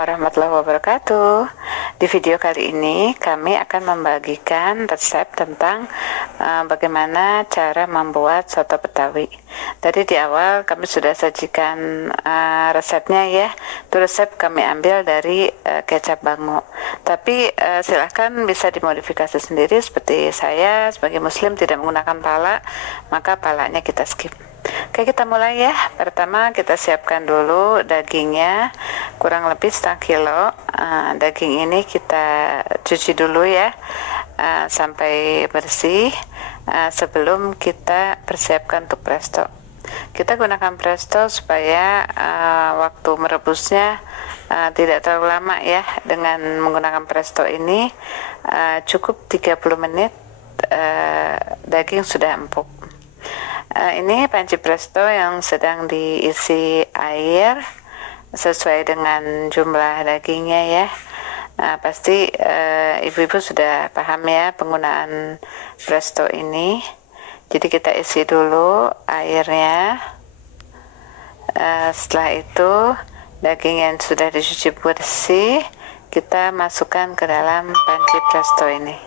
Warahmatullahi wabarakatuh. Di video kali ini kami akan membagikan resep tentang bagaimana cara membuat soto Betawi. Tadi di awal kami sudah sajikan resepnya ya. Itu resep kami ambil dari kecap bango. Tapi silahkan bisa dimodifikasi sendiri, seperti saya sebagai muslim tidak menggunakan pala, maka palanya kita skip. Oke, kita mulai ya. Pertama kita siapkan dulu dagingnya, kurang lebih setengah kilo. Daging ini kita cuci dulu ya, sampai bersih, sebelum kita persiapkan untuk presto. Kita gunakan presto supaya waktu merebusnya tidak terlalu lama ya. Dengan menggunakan presto ini cukup 30 menit daging sudah empuk. Ini panci presto yang sedang diisi air sesuai dengan jumlah dagingnya ya. Pasti ibu-ibu sudah paham ya penggunaan presto ini. Jadi kita isi dulu airnya. Setelah itu daging yang sudah dicuci bersih kita masukkan ke dalam panci presto ini.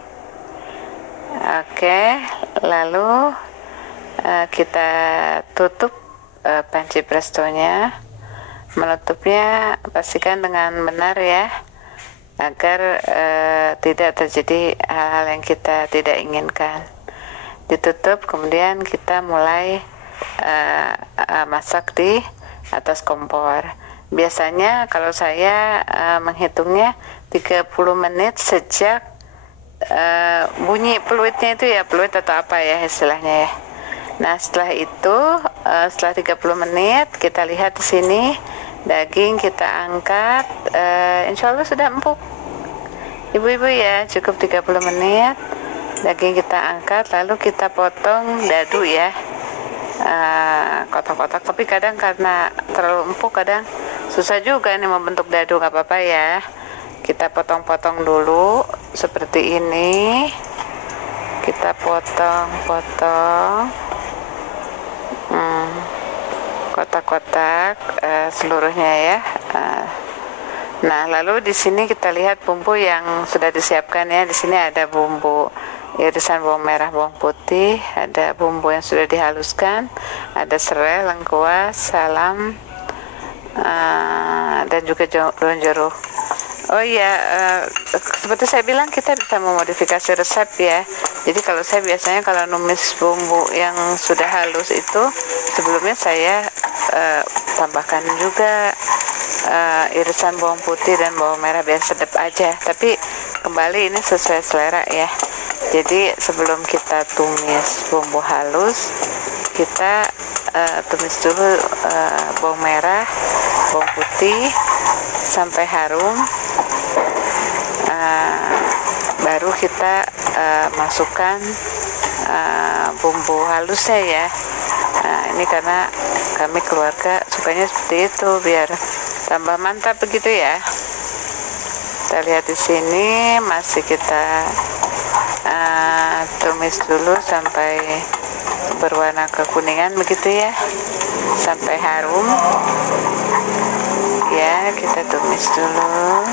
Oke, lalu kita tutup panci prestonya. Menutupnya pastikan dengan benar ya, agar tidak terjadi hal-hal yang kita tidak inginkan. Ditutup, kemudian kita mulai masak di atas kompor. Biasanya kalau saya menghitungnya 30 menit sejak bunyi peluitnya itu ya, peluit atau apa ya istilahnya ya. Nah setelah itu, setelah 30 menit kita lihat di sini daging kita angkat, insya Allah sudah empuk ibu-ibu ya. Cukup 30 menit daging kita angkat, lalu kita potong dadu ya, kotak-kotak. Tapi kadang karena terlalu empuk kadang susah juga nih membentuk dadu, gak apa-apa ya. Kita potong-potong dulu seperti ini. Kita potong-potong kotak-kotak seluruhnya ya. Nah, lalu di sini kita lihat bumbu yang sudah disiapkan ya. Di sini ada bumbu irisan bawang merah, bawang putih, ada bumbu yang sudah dihaluskan, ada serai, lengkuas, salam, dan juga daun jeruk. Oh iya, seperti saya bilang kita bisa memodifikasi resep ya. Jadi kalau saya biasanya kalau numis bumbu yang sudah halus itu sebelumnya saya tambahkan juga irisan bawang putih dan bawang merah biar sedap aja. Tapi kembali ini sesuai selera ya. Jadi sebelum kita tumis bumbu halus, kita tumis dulu bawang merah, bawang putih sampai harum. Baru kita masukkan bumbu halusnya ya. Ini karena kami keluarga sukanya seperti itu biar tambah mantap begitu ya. Kita lihat di sini masih kita tumis dulu sampai berwarna kekuningan begitu ya, sampai harum ya. Kita tumis dulu.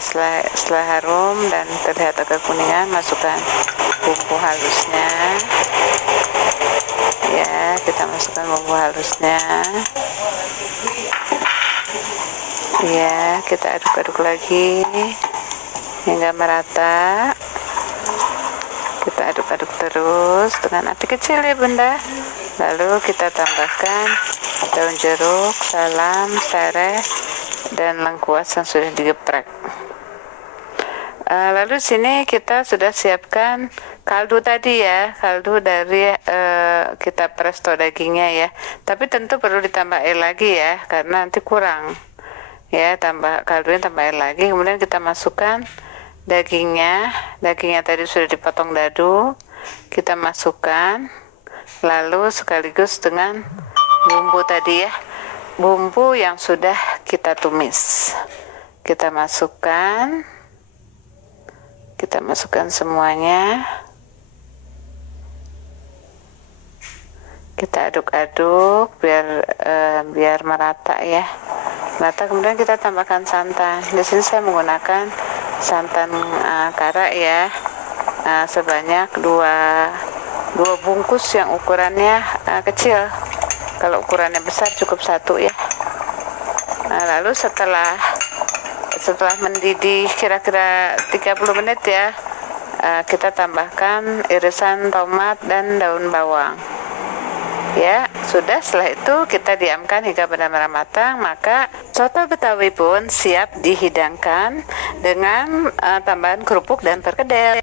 Setelah harum dan terlihat agak kuningan, masukkan bumbu halusnya ya. Kita masukkan bumbu halusnya ya. Kita aduk-aduk lagi hingga merata. Kita aduk-aduk terus dengan api kecil ya bunda. Lalu kita tambahkan daun jeruk, salam, serai, dan lengkuas yang sudah digeprek. Lalu sini kita sudah siapkan kaldu tadi ya, kaldu dari kita presto dagingnya ya. Tapi tentu perlu ditambah air lagi ya, karena nanti kurang ya. Tambah kaldunya, tambah air lagi. Kemudian kita masukkan dagingnya tadi sudah dipotong dadu, kita masukkan. Lalu sekaligus dengan bumbu tadi ya, bumbu yang sudah kita tumis kita masukkan semuanya. Kita aduk-aduk biar merata ya. rata. Kemudian kita tambahkan santan. Di sini saya menggunakan santan kara ya, sebanyak dua bungkus yang ukurannya kecil. Kalau ukurannya besar cukup satu ya. Lalu setelah mendidih kira-kira 30 menit ya, kita tambahkan irisan tomat dan daun bawang. Ya, sudah. Setelah itu kita diamkan hingga benar-benar matang, maka soto Betawi pun siap dihidangkan dengan tambahan kerupuk dan perkedel.